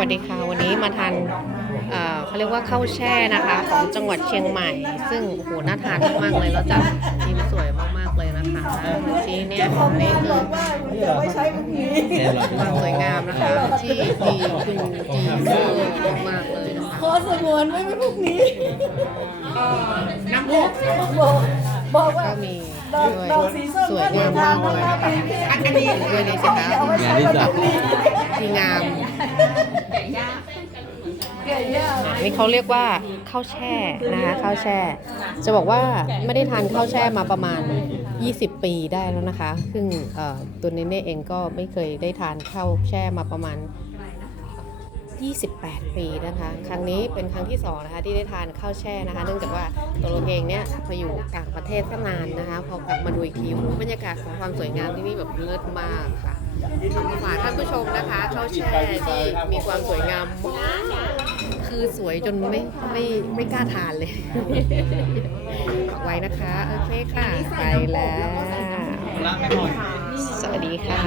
วัสดีค่ะ วันนี้มาทานเอ่อเขาเรียกว่าข้าวแช่นะคะของจังหวัดเชียงใหม่ ซึ่งโอ้โหน่าทานมากๆเลยแล้วจัดทีมสวยมากๆเลยนะคะที่เนี่ยนี่คือจะไม่ใช้พวกนี้ความสวยงามนะคะ ที่ดีคือดีมากๆเลยนะคะขอสงวนไม่เป็นพวกนี้น้ำพุบอกบอกว่าก็มี ดอกด้วยดอกสีส้มสวยงามมากเลยนะคะอันนี้ด้วยนี่สิคะเอาไว้ใช้แบบนี้ดีงามเก๋ย่าอันนี้เขาเรียกว่าข้าวแช่นะคะข้าวแช่ จะบอกว่าไม่ได้ทานข้าวแช่มาประมาณ 20 ปีได้แล้วนะคะ ซึ่งตัวเนเน่เองก็ไม่เคยได้ทานข้าวแช่มาประมาณ 28 ปีนะคะ ครั้งนี้เป็นครั้งที่2นะคะที่ได้ทานข้าวแช่นะคะ เนื่องจากว่าตัวเราเองเนี่ยพออยู่ต่างประเทศตั้งนานนะคะ พอกลับมาดูอีกทีบรรยากาศของความสวยงามที่นี่แบบเลิศมากค่ะมาฝากท่านผู้ชมนะคะข้าวแช่ที่มีความสวยงามมากคือสวยจนไม่ไม่ไม่กล้าทานเลยฝากไว้นะคะ โอเคค่ะ ไปแล้ว สวัสดีค่ะ